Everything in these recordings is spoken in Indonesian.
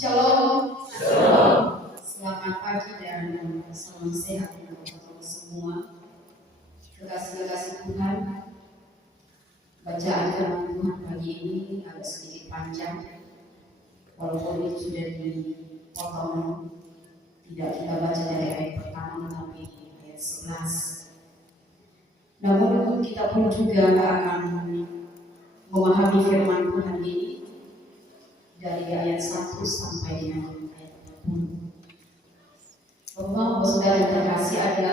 Shalom. Shalom. Selamat pagi dan salam sehat untuk kita semua. Kekasih-kekasih Tuhan, bacaan firman Tuhan pagi ini agak sedikit panjang, walaupun itu sudah dipotong. Tidak kita baca dari ayat pertama tapi ayat 11. Namun kita pun juga akan memahami firman Tuhan ini dari ayat 1 sampai dengan ayat 20. Bapak, saudara yang terkasih, ada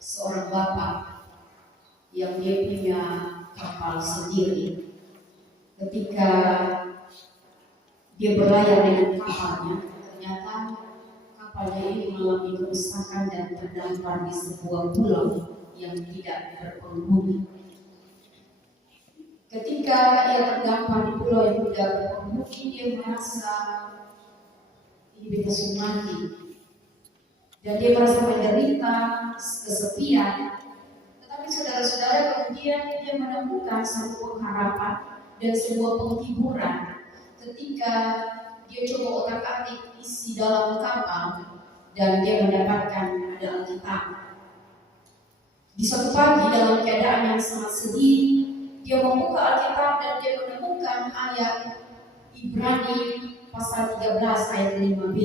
seorang bapak yang dia punya kapal sendiri. Ketika dia berlayar dengan kapalnya, ternyata kapalnya ini mengalami kerusakan dan terdampar di sebuah pulau yang tidak berpenghuni. Ketika ia terdampar di pulau yang tidak berpenghuni, dia merasa ini bebas mati, dan dia merasa menderita, kesepian. Tetapi saudara-saudara, kemudian dia menemukan satu pengharapan dan sebuah penghiburan ketika dia coba otak-atik isi dalam kapal dan dia mendapatkan ada Alkitab. Di suatu pagi dalam keadaan yang sangat sedih, dia membuka Alkitab dan dia menemukan ayat Ibrani pasal 13 ayat 5b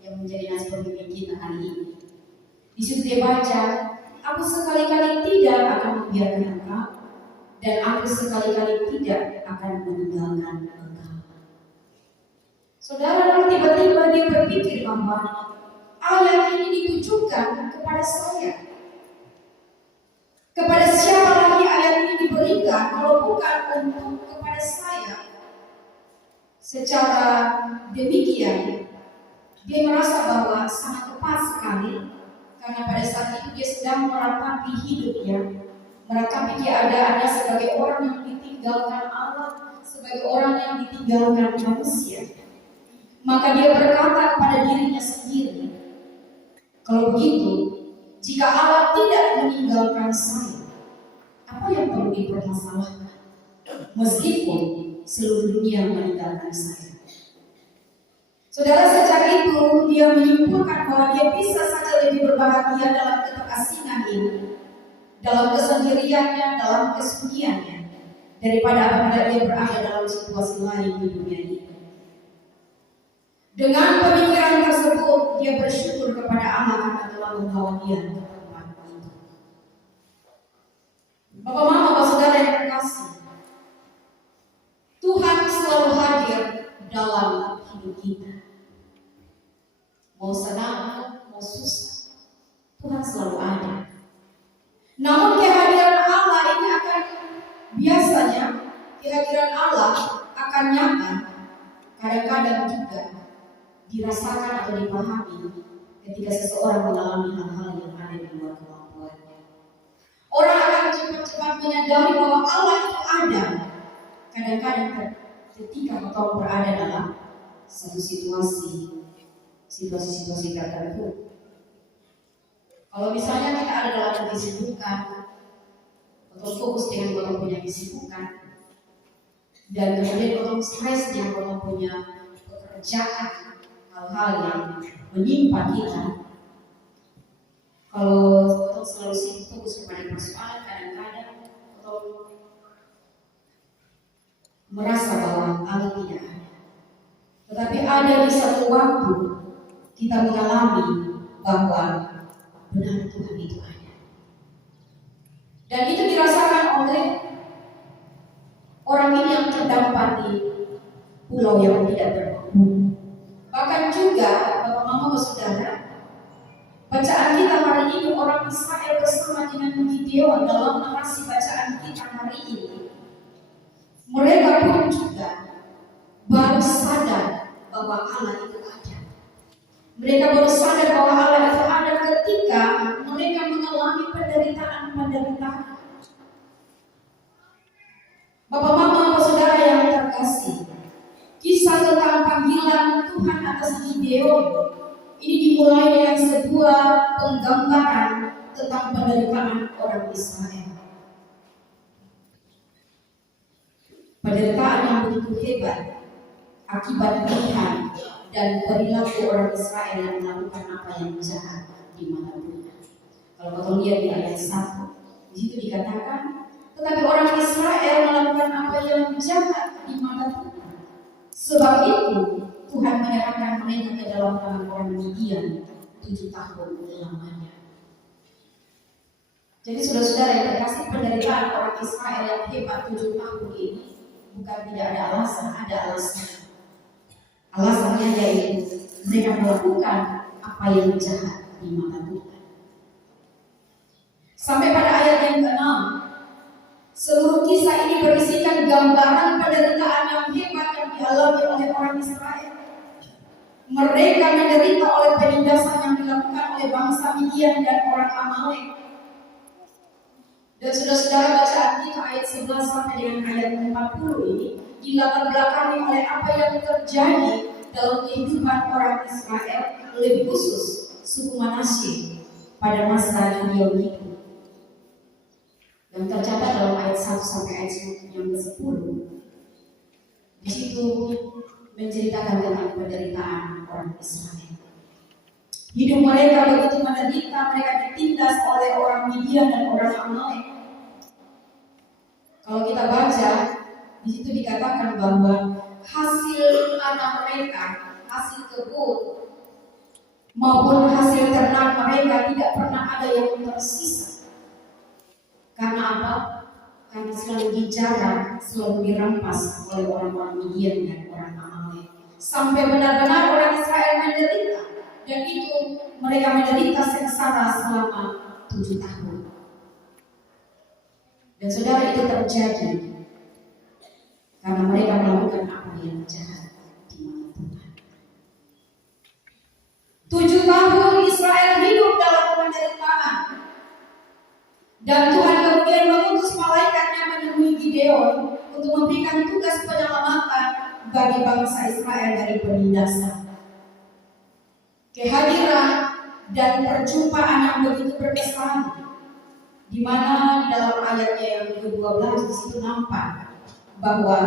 yang menjadi nasi pembimbing kita hari ini. Di situ dia baca, aku sekali-kali tidak akan membiarkan engkau, dan aku sekali-kali tidak akan meninggalkan engkau. Saudara, tiba-tiba dia berpikir bahwa ayat ini ditujukan kepada saya. Kepada siapa lagi ayat ini diberikan kalau bukan untuk kepada saya? Secara demikian, dia merasa bahwa sangat tepat sekali, karena pada saat itu dia sedang meratapi hidupnya, meratapi keadaannya sebagai orang yang ditinggalkan Allah, sebagai orang yang ditinggalkan manusia. Maka dia berkata kepada dirinya sendiri, kalau begitu, jika Allah tidak meninggalkan saya, apa yang perlu dipermasalahkan? Meskipun seluruh dunia meninggalkan saya. Saudara, sejak itu dia menyimpulkan bahwa dia bisa saja lebih berbahagia dalam keterasingan ini, dalam kesendiriannya, dalam kesunyiannya, daripada apabila dia berada dalam situasi lain di dunia ini. Dengan pemikiran tersebut, dia bersyukur kepada Allah karena telah membawa dia ke tempat itu. Bapak, Mama, Bapak, Saudara yang terkasih, Tuhan selalu hadir dalam hidup kita. Mau senang, mau susah, Tuhan selalu ada. Namun kehadiran Allah ini akan biasanya, kehadiran Allah akan nyata, kadang-kadang juga dirasakan atau dipahami ketika seseorang mengalami hal-hal yang ada di luar kemampuannya. Orang akan cepat-cepat menyadari bahwa Allah itu ada. Kadang-kadang ketika engkau berada dalam satu situasi tertentu. Kalau misalnya kita ada dalam kesibukan atau fokus dengan orang punya kesibukan, dan kemudian orang stres dengan orang punya pekerjaan, hal-hal yang menimpa kita. Kalau kita selalu fokus kepada persoalan, kadang-kadang atau merasa bahwa Allah tidak ada. Tetapi ada di satu waktu kita mengalami bahwa benar Tuhan itu ada. Dan itu dirasakan oleh orang ini yang terdampar di pulau yang tidak berpenghuni. Bahkan juga, Bapak, Mama, Saudara, bacaan kita hari ini orang Israel bersama dengan Gideon dalam narasi bacaan kita hari ini. Mereka pun juga baru sadar bahwa Allah itu ada. Mereka baru sadar bahwa Allah itu ada ketika mereka mengalami penderitaan. Bapak, Mama, Saudara yang terkasih, kisah tentang panggilan Tuhan atas Gideon ini dimulai dengan sebuah penggambaran tentang penderitaan orang Israel. Penderitaan yang begitu hebat akibat pilihan dan perilaku orang Israel yang melakukan apa yang jahat di mata Tuhan. Kalau kita lihat di ayat 1, di situ dikatakan, tetapi orang Israel melakukan apa yang jahat di mata Tuhan. Sebab itu Tuhan menyerahkan mereka ke dalam tangan orang Midian 7 tahun lamanya. Jadi saudara-saudara yang terkasih, penderitaan orang Israel yang hebat 7 tahun ini bukan tidak ada alasan, ada alasan. Alasannya yaitu mereka melakukan apa yang jahat di mata Tuhan. Sampai pada ayat yang ke-6, seluruh kisah ini berisikan gambaran penderitaan yang hebat yang dialami oleh orang Israel. Mereka menderita oleh penindasan yang dilakukan oleh bangsa Midian dan orang Amalek. Dan saudara-saudara, bacaan kita ayat 11 sampai dengan ayat 40 ini dilatar belakangi oleh apa yang terjadi dalam kehidupan orang Israel, lebih khusus suku Manasye pada masa Gideon itu. Yang tercatat dalam ayat 1 sampai ayat yang ke-10. Di situ menceritakan tentang penderitaan orang Israel. Hidup mereka begitu menderita, mereka ditindas oleh orang Midian dan orang Amalek. Kalau kita baca, di situ dikatakan bahwa hasil tanah mereka, hasil kebun maupun hasil ternak mereka tidak pernah ada yang tersisa. Karena apa? Karena selalu dijarah, selalu dirampas oleh orang-orang Midian dan orang Amalek. Sampai benar-benar orang Israel menderita. Dan itu mereka menderita sengsara selama 7 tahun. Dan saudara, itu terjadi karena mereka melakukan apa yang jahat di mata Tuhan. 7 tahun Israel hidup dalam penderitaan. Dan Tuhan kemudian mengutus malaikatnya menemui Gideon untuk memberikan tugas penyelamatan bagi bangsa Israel dari penindasan. Kehadiran dan perjumpaan yang begitu berkesan, di mana di dalam ayatnya yang ke-12 di situ nampak bahwa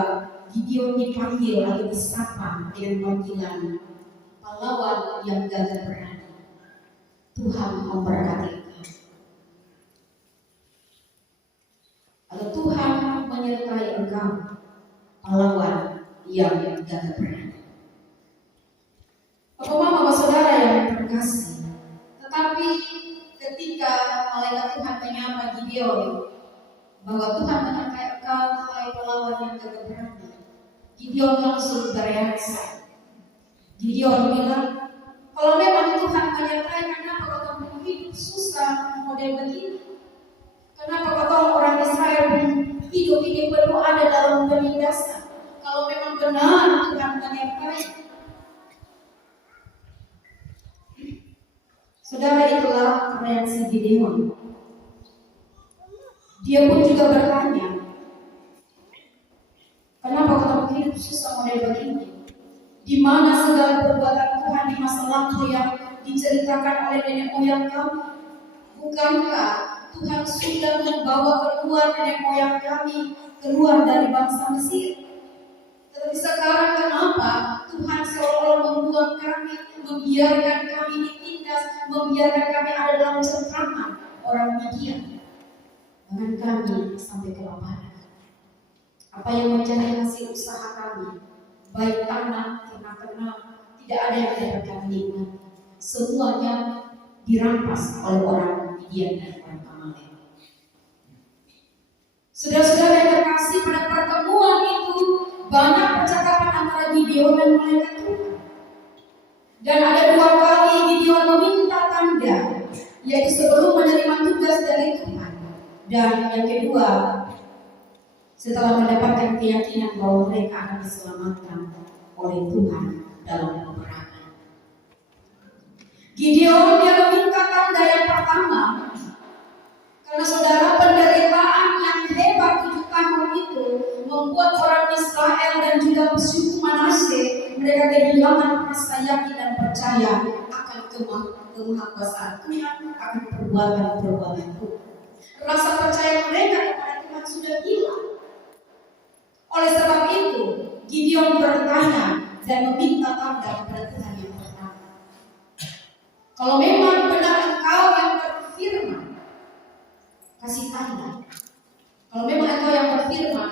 Gideon dipanggil atau disapa dengan panggilan pahlawan yang gagah berani. Tuhan memberkati engkau. Atau Tuhan menyertai engkau, pahlawan yang gagah berani. Bapak-bapak, saudara yang terkasih, tetapi ketika malaikat Tuhan menyapa Gideon bahwa Tuhan menyertai engkau, hai pahlawan yang gagah berani, Gideon langsung bereaksi. Gideon bilang, kalau memang Tuhan menyertai, kenapa kau hidup susah model begini? Kenapa kau orang Israel hidup ini penuh ada dalam penindasan? Kalau memang benar Tuhan menyertai. Saudara, itulah reaksi Gideon. Dia pun juga bertanya, kenapa kamu hidup susah model begini? Di mana segala perbuatan Tuhan di masa lalu yang diceritakan oleh nenek moyang kami? Bukankah Tuhan sudah membawa keluar nenek moyang kami keluar dari bangsa Mesir? Tetapi sekarang kenapa Tuhan seolah-olah membuang kami, membiarkan kami ditindas, membiarkan kami ada dalam cengkraman orang Midian, dengan kami sampai kelaparan? Apa yang menjadi hasil usaha kami, baik tanah, ternak-ternak, tidak ada yang dapat kami nikmati. Semuanya dirampas oleh orang Midian dan orang Amalek. Saudara-saudara yang terkasih, pada pertemuan itu banyak percakapan antara Gideon dan malaikat Tuhan. Dan ada 2 kali Gideon meminta tanda, yaitu sebelum menerima tugas dari Tuhan. Dan yang kedua, setelah mendapatkan keyakinan bahwa mereka akan diselamatkan oleh Tuhan dalam peperangan. Gideon dia meminta tanda yang pertama, karena saudara, penderitaan yang hebat 7 tahun itu membuat orang Israel dan juga suku Manasye mereka kehilangan rasa yakin dan percaya akan kemahakuasaan Tuhan, akan perbuatan-perbuatan Tuhan. Rasa percaya mereka kepada Tuhan sudah hilang. Oleh sebab itu, Gideon bertanya, dan meminta tanda kepada Tuhan yang pertama. Kalau memang benar engkau yang berfirman, kasih tanda. Kalau memang engkau yang berfirman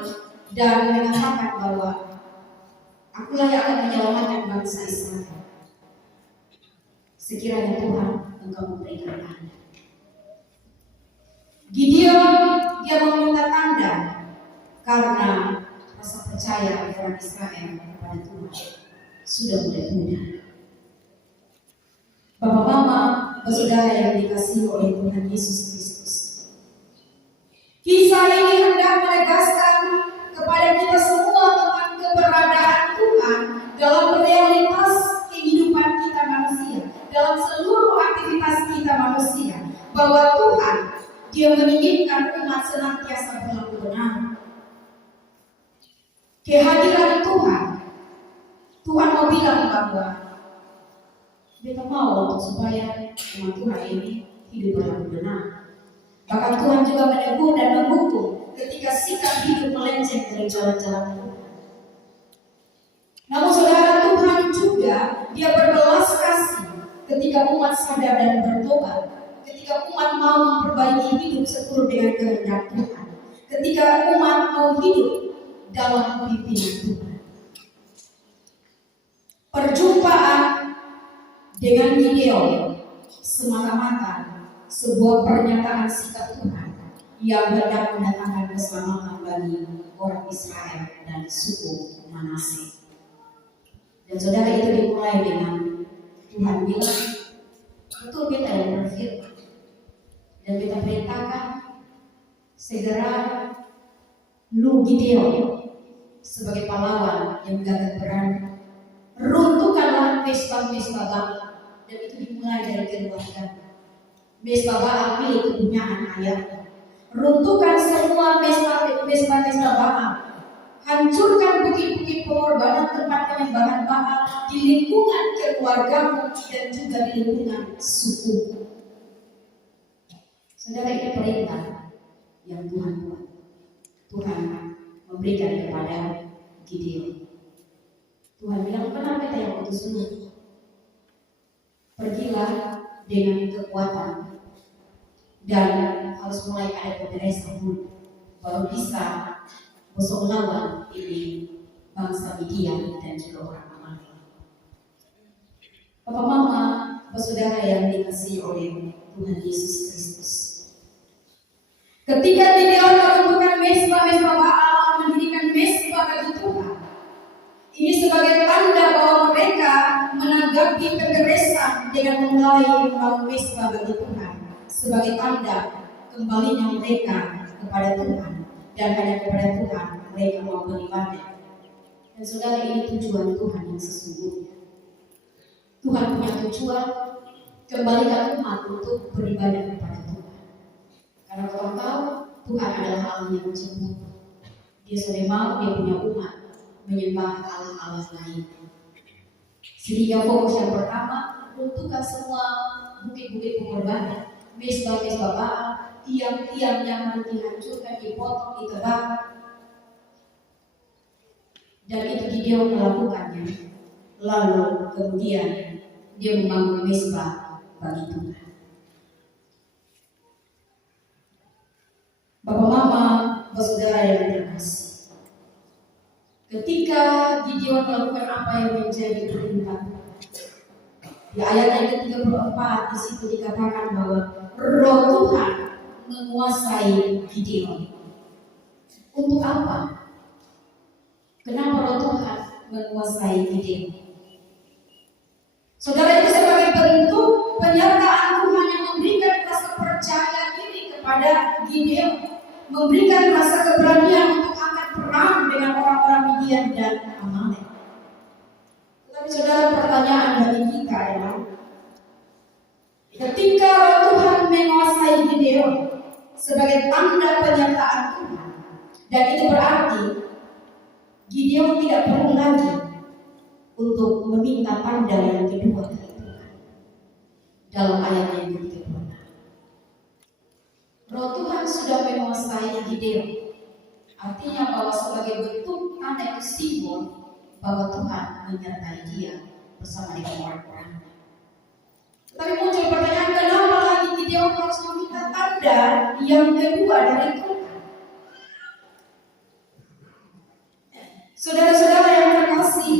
dan mengatakan bahwa akulah yang akan menyelamatkan bangsa Israel, sekiranya Tuhan engkau memberikan tanda. Gideon dia meminta tanda karena rasa percaya orang Israel kepada Tuhan sudah mulai punah. Bapak, Mama, saudara yang dikasihi oleh Tuhan Yesus Kristus, kisah ini hendak menegaskan kepada kita semua tentang keberadaan Tuhan dalam realitas kehidupan kita manusia, dalam seluruh aktivitas kita manusia, bahwa Tuhan dia menginginkan umat senantiasa berlaku benar. Kehadiran Tuhan mau bilang bahwa Dia mau supaya umat Tuhan ini hidup berlaku benar. Bahkan Tuhan juga menegur dan menghukum ketika sikap hidup melenceng dari jalan-jalan Tuhan. Namun saudara, Tuhan juga dia berbelas kasih ketika umat sadar dan bertobat, ketika umat mau memperbaiki hidup seturut dengan kehendak Tuhan, ketika umat mau hidup dalam pimpinan Tuhan. Perjumpaan dengan Gideon semata-mata sebuah pernyataan sikap Tuhan yang hendak mendatangkan keselamatan bagi orang Israel dan suku Manase. Dan saudara, itu dimulai dengan Tuhan bilang, betul kita yang berfirman, dan kita perintahkan segera lu Gideon sebagai pahlawan yang gagah berani, runtuhkanlah mesbah-mesbah Baal. Dan itu dimulai dari keluarga. Mesbah Baal milik kepunyaan ayahnya. Runtuhkan semua mesbah-mesbah Baal. Hancurkan bukit-bukit pengorbanan tempat penyembahan Baal di lingkungan keluargamu dan juga di lingkungan suku. Saudara, ini perintah yang Tuhan buat. Tuhan memberikan kepada Gideon. Tuhan bilang, benar kita yang utus lu. Pergilah dengan kekuatan dan harus mulai ada pemberesan dulu, baru bisa bosok lawan ini bangsa Midian dan juga orang Amalek. Bapak, Mama, saudara yang dikasihi oleh Tuhan Yesus Kristus, ketika Gideon meruntuhkan mesbah-mesbah Baal, mendirikan mesbah bagi Tuhan, ini sebagai tanda bahwa mereka menanggapi pemberesan dengan memulai membangun mesbah bagi Tuhan, sebagai tanda kembalinya mereka kepada Tuhan, dan hanya kepada Tuhan mereka mau beribadah. Dan saudara, ini tujuan Tuhan yang sesungguhnya. Tuhan punya tujuan kembalikan umat untuk beribadah kepada Tuhan. Karena kalau tahu Tuhan adalah Allah yang mencipta, Dia sudah mau Dia punya umat menyembah Allah-Allah lain. Sehingga fokus yang pertama, runtuhkan semua bukit-bukit pengorbanan, mesbah-mesbah Baal, tiang-tiang yang harus dihancurkan, dipotong, ditebang. Dan itu Gideon melakukannya. Lalu kemudian dia membangun mesbah bagi Tuhan. Bapak, Mama, saudara yang terkasih, ketika Gideon melakukan apa yang menjadi perintah, di ayat yang ke-34 di situ dikatakan bahwa Roh Tuhan menguasai Gideon. Untuk apa? Kenapa Roh Tuhan menguasai Gideon? Saudara, itu sebagai bentuk penyertaan Tuhan yang memberikan rasa percaya diri kepada Gideon, memberikan rasa keberanian untuk angkat perang dengan orang-orang Midian dan Amalek. Tetapi saudara, pertanyaan dari kita adalah, ketika Roh Tuhan menguasai Gideon sebagai tanda penyertaan Tuhan, dan itu berarti Gideon tidak perlu lagi untuk meminta tanda yang kedua dari Tuhan. Dalam ayat yang ke-36, Roh Tuhan sudah menguasai Gideon. Artinya bahwa sebagai bentuk tanda itu simbol bahwa Tuhan menyertai dia bersama dengan orang-orang. Tapi muncul pertanyaan, kenapa lagi Gideon harus meminta tanda yang kedua dari Tuhan? Saudara-saudara yang terkasih,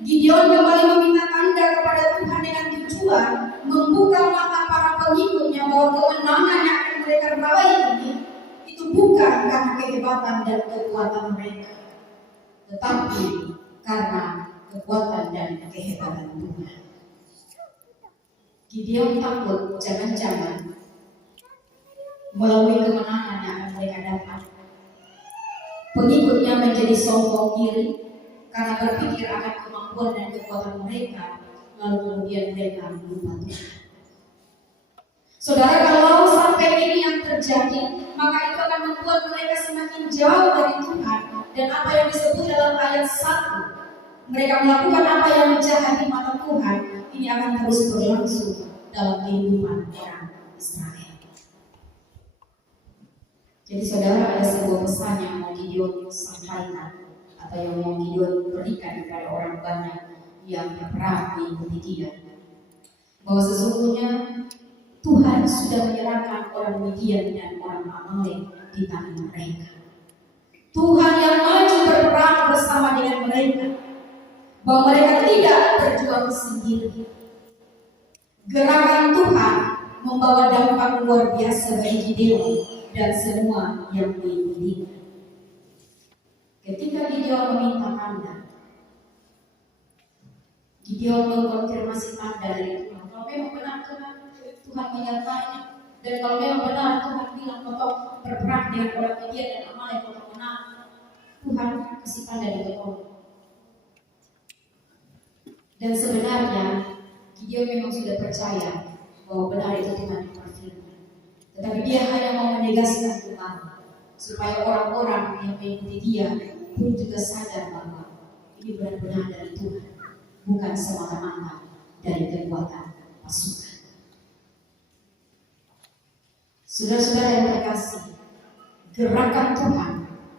Gideon kembali meminta tanda kepada Tuhan dengan tujuan membuka mata para pengikutnya bahwa kemenangan yang akan mereka raih ini itu bukan karena kehebatan dan kekuatan mereka, tetapi karena kekuatan dan kehebatan Tuhan. Gideon takut jangan-jangan melalui kemenangan yang akan mereka dapat, pengikutnya menjadi sombong diri karena berpikir akan kemampuan dan kekuatan mereka, lalu kemudian mereka lupa Tuhan. Saudara, kalau sampai ini yang terjadi, maka itu akan membuat mereka semakin jauh dari Tuhan. Dan apa yang disebut dalam ayat 1, mereka melakukan apa yang jahat di mata Tuhan, ini akan terus berlangsung dalam kehidupan orang Israel. Jadi saudara, ada sebuah pesan yang mau Gideon sampaikan atau yang mau Gideon berikan kepada orang banyak yang berperang mengikuti dia, bahwa sesungguhnya Tuhan sudah menyerahkan orang Midian dan orang Amalek di tangan mereka. Tuhan yang maju berperang bersama dengan mereka, bahwa mereka tidak berjuang sendiri. Gerakan Tuhan membawa dampak luar biasa bagi Gideon dan semua yang mengikutinya. Ketika Gideon meminta tanda, Gideon mengkonfirmasi tanda dari Tuhan. Kalau memang benar Tuhan menyertai, dan kalau memang benar Tuhan bilang kalau berperang dengan orang Midian dan Amalek untuk menang, Tuhan kasih tanda di Gideon. Dan sebenarnya Gideon memang sudah percaya bahwa benar itu Tuhan yang berfirman, tetapi dia hanya mau menegaskan Tuhan supaya orang-orang yang mengikuti dia pun juga sadar bahwa ini benar-benar dari Tuhan, bukan semata-mata dari kekuatan pasukan. Saudara-saudara yang terkasih, gerakan Tuhan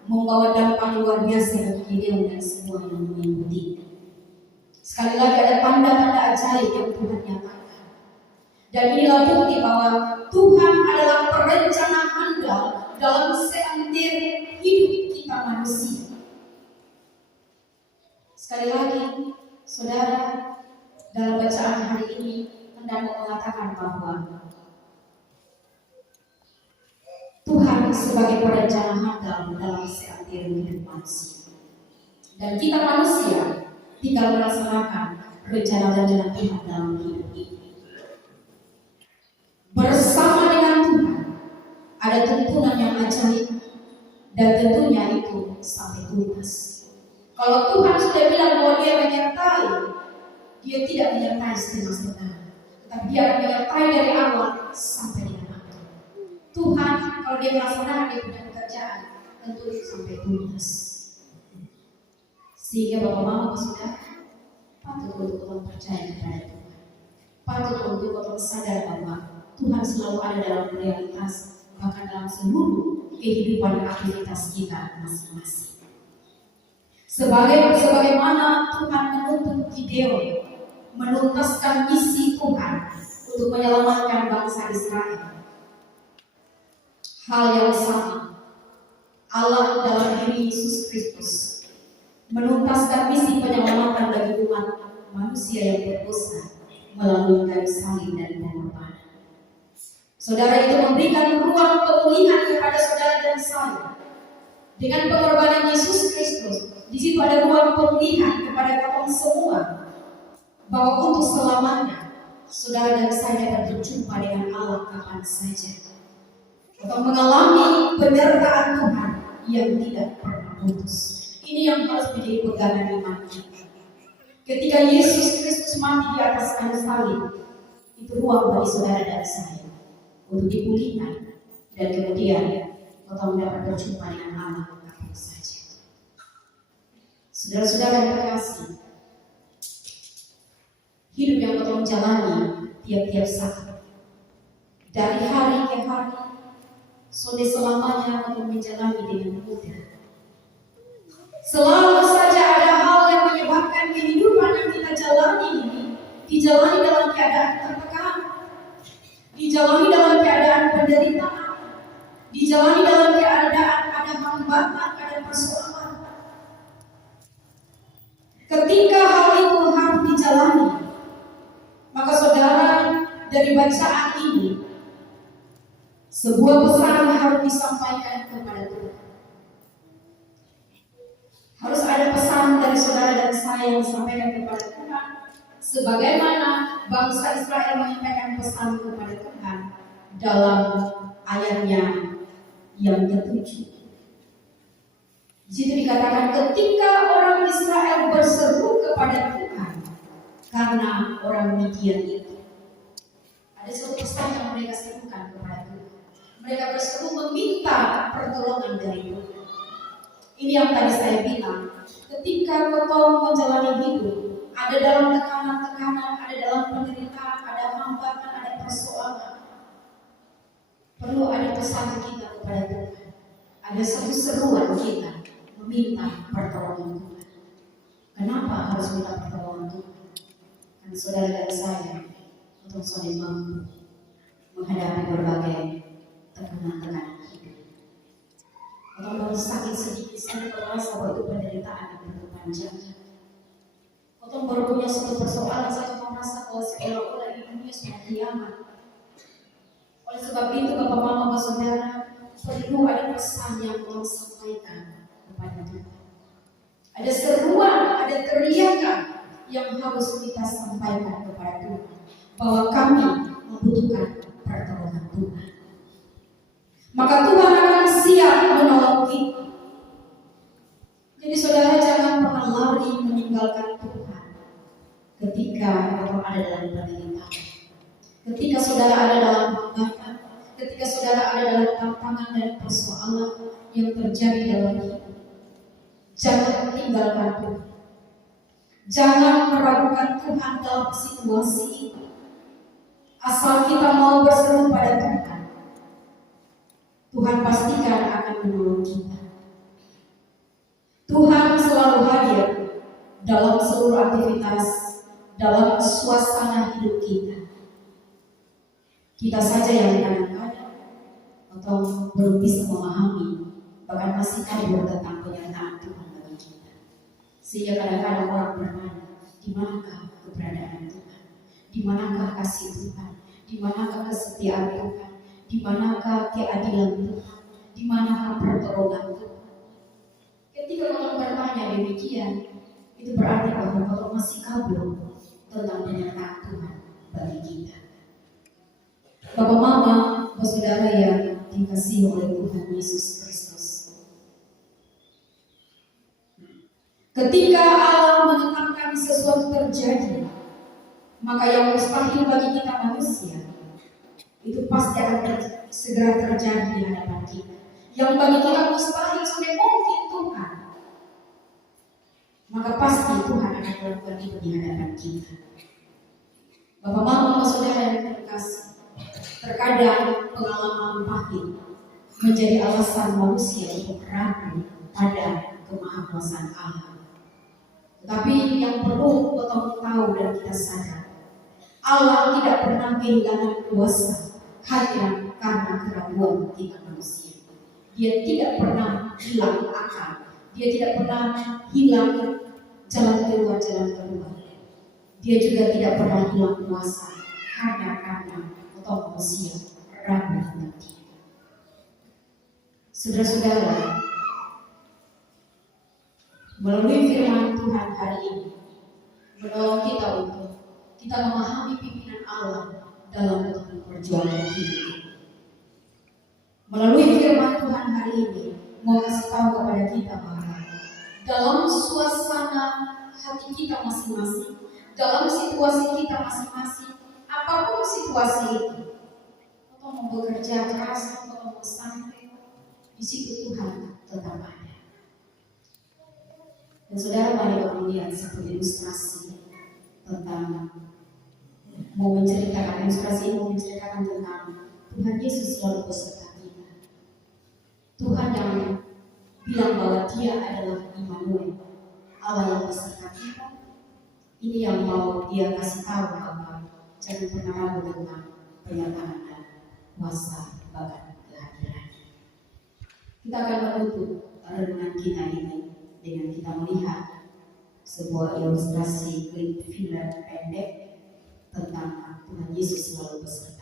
membawa dampak luar biasa bagi Gideon dan semua yang mengikuti. Sekali lagi ada tanda-tanda ajaib yang Tuhan nyatakan. Dan inilah bukti bahwa Tuhan adalah perencana handal dalam seantir hidup kita manusia. Sekali lagi, saudara, dalam bacaan hari ini hendak mengatakan bahwa Tuhan sebagai perencana handal dalam seantir hidup manusia. Dan kita manusia tinggal melaksanakan rencana-rencana Tuhan dalam hidup ini. Bersama dengan Tuhan ada tuntunan yang ajaib, dan tentunya itu sampai tuntas. Kalau Tuhan sudah bilang bahwa dia menyertai, dia tidak menyertai setengah-setengah, tetapi dia akan menyertai dari awal sampai dengan akhir. Tuhan kalau dia melaksanakan dia punya pekerjaan, tentu itu sampai tuntas. Sehingga Bapak Mama sudah patut untuk kita percaya kepada Tuhan. Patut untuk kita sadar bahwa Tuhan selalu ada dalam realitas, bahkan dalam seluruh kehidupan aktivitas kita masing-masing. Sebagaimana Tuhan menuntut Gideon menuntaskan misi Tuhan untuk menyelamatkan bangsa Israel, hal yang sama Allah dalam diri Yesus Kristus menuntaskan misi penyelamatan bagi umat manusia yang berdosa melalui kayu salib dan pengorbanan. Saudara, itu memberikan ruang pemulihan kepada saudara dan saya. Dengan pengorbanan Yesus Kristus, di situ ada ruang pemulihan kepada kita semua, bahwa untuk selamanya saudara dan saya dapat berjumpa dengan Allah kapan saja, atau mengalami penyertaan Tuhan yang tidak pernah putus. Ini yang harus menjadi pegangan iman kita. Ketika Yesus Kristus mati di atas kayu salib, itu ruang bagi saudara dan saya untuk dipulihkan, dan kemudian kita mendapat berjumpa dengan Allah kapan saja. Saudara-saudara yang terkasih, hidup yang kita jalani tiap-tiap saat, dari hari ke hari, sudah selamanya kita menjalani dengan mudah. Selalu saja ada hal yang menyebabkan dijalani ini dijalani dalam keadaan tertekan, dijalani dalam keadaan penderitaan, dijalani dalam keadaan ada hambatan, ada persoalan. Ketika hal itu harus dijalani, maka saudara, dari bacaan ini sebuah pesan harus disampaikan kepada Tuhan. Harus ada pesan dari saudara dan saya yang disampaikan kepada Tuhan, sebagaimana bangsa Israel menyampaikan pesan kepada Tuhan dalam ayatnya yang ke-7. Di situ dikatakan ketika orang Israel berseru kepada Tuhan karena orang Midian itu. Ada suatu pesan yang mereka serukan kepada Tuhan. Mereka berseru meminta pertolongan dari Tuhan. Ini yang tadi saya bilang, ketika kau menjalani hidup, ada dalam tekanan-tekanan, ada dalam penderitaan, ada hambatan, ada persoalan, perlu ada pesan kita kepada Tuhan. Ada satu seruan kita meminta pertolongan Tuhan. Kenapa harus minta pertolongan Tuhan? Karena saudara dan saya untuk saling mampu menghadapi berbagai tekanan-tekanan hidup. Kalau baru sakit sedikit saya merasa bahwa itu penderitaan yang berkepanjangan. Kalau baru punya suatu persoalan saya merasa bahwa seolah-olah di dunia sudah kiamat. Oleh sebab itu Bapak Mama Saudara, perlu ada pesan yang mau sampaikan kepada Tuhan. Ada seruan, ada teriakan yang harus kita sampaikan kepada Tuhan, bahwa kami membutuhkan pertolongan Tuhan. Maka Tuhan akan siap menolong kita. Jadi saudara jangan pernah lari meninggalkan Tuhan ketika orang ada dalam penderitaan, ketika saudara ada dalam hambatan, ketika saudara ada dalam tantangan dan persoalan yang terjadi dalam hidup. Jangan tinggalkan Tuhan. Jangan meragukan Tuhan dalam situasi itu. Asal kita mau berseru pada Tuhan, Tuhan pastikan akan menolong kita. Tuhan selalu hadir dalam seluruh aktivitas, dalam suasana hidup kita. Kita saja yang kadang-kadang atau belum bisa memahami, bahkan masih kabur tentang penyertaan Tuhan bagi kita. Sehingga kadang-kadang orang bertanya, di manakah keberadaan Tuhan? Di manakah kasih Tuhan? Di manakah kesetiaan Tuhan? Di manakah keadilan Tuhan? Di manakah pertolongan Tuhan? Ketika orang bertanya demikian, itu berarti bahwa orang masih kabur tentang penyertaan Tuhan bagi kita. Bapak Mama, saudara yang dikasihi oleh Tuhan Yesus Kristus, ketika Allah menetapkan sesuatu terjadi, maka yang mustahil bagi kita manusia itu pasti akan segera terjadi di hadapan kita. Yang bagi kita mustahil sudah mungkin Tuhan, maka pasti Tuhan akan melakukan itu di hadapan kita. Bapak Mama, saudara yang terkasih, terkadang pengalaman pahit menjadi alasan manusia untuk ragu pada kemahakuasaan Allah. Tetapi yang perlu kita tahu dan kita sadar, Allah tidak pernah kehilangan kuasa hanya karena keraguan kita manusia. Dia tidak pernah hilang akal. Dia tidak pernah hilang jalan keluar. Dia juga tidak pernah hilang kuasa hanya karena atau manusia ragu tentang Dia. Saudara-saudara, melalui firman Tuhan hari ini menolong kita untuk kita memahami pimpinan Allah dalam perjuangan hidup. Melalui firman Tuhan hari ini mau kasih tahu kepada kita bahwa dalam suasana hati kita masing-masing, dalam situasi kita masing-masing, apapun situasi itu, atau mau bekerja keras atau mau santai, di situ Tuhan tetap ada. Dan saudara, mari kita melihat satu ilustrasi tentang mau menceritakan tentang Tuhan Yesus selalu beserta kita. Tuhan yang bilang bahwa Dia adalah Immanuel, Allah yang beserta kita. Ini yang mau dia kasih tahu bahwa jangan pernah ragu tentang pernyataan dan kuasa bahkan kehadiran. Kita akan menutup renungan kita ini dengan kita melihat sebuah ilustrasi klip film pendek tentang Tuhan Yesus selalu beserta.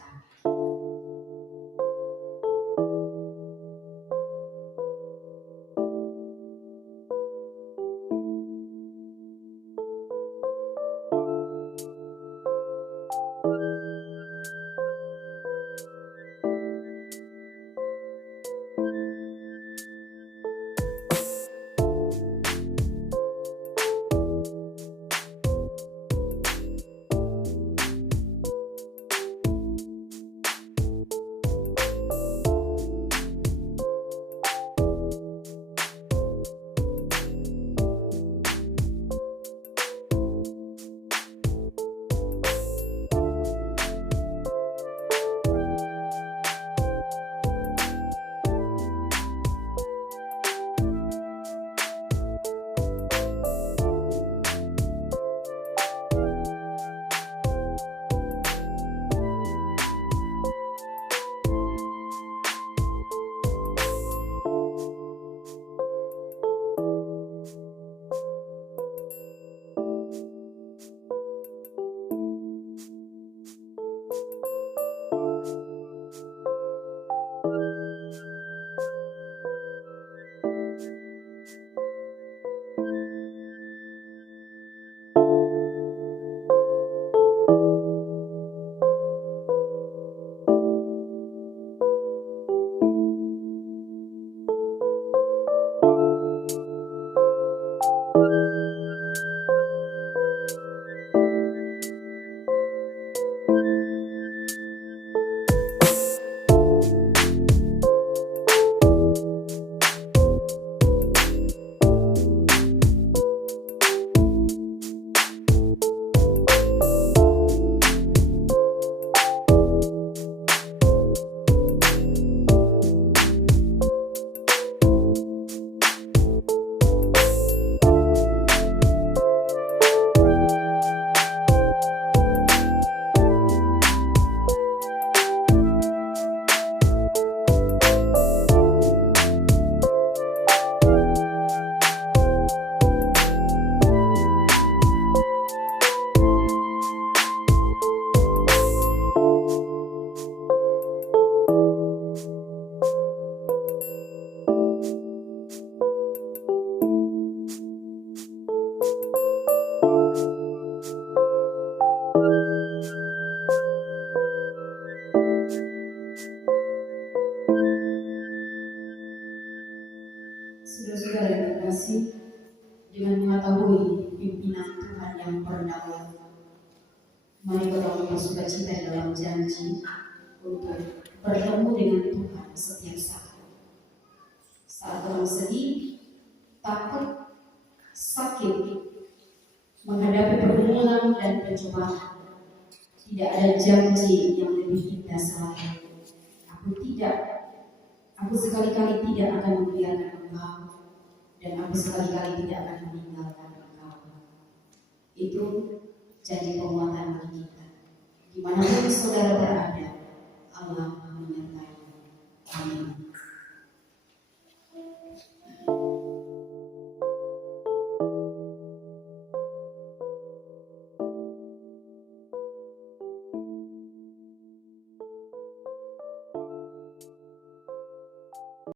Saudara-saudara yang terkasih, dengan mengetahui pimpinan Tuhan yang berdaulat, mari kita bersuka cita dalam janji untuk bertemu dengan Tuhan setiap saat. Saat orang sedih, takut, sakit, menghadapi pergumulan dan pencobaan, tidak ada janji yang lebih indah selain aku sekali-kali tidak akan membiarkan engkau, dan aku sekali-kali tidak akan meninggalkan engkau. Itu janji penguatan bagi kita. Dimanapun saudara berada, Allah menyertai. Amin.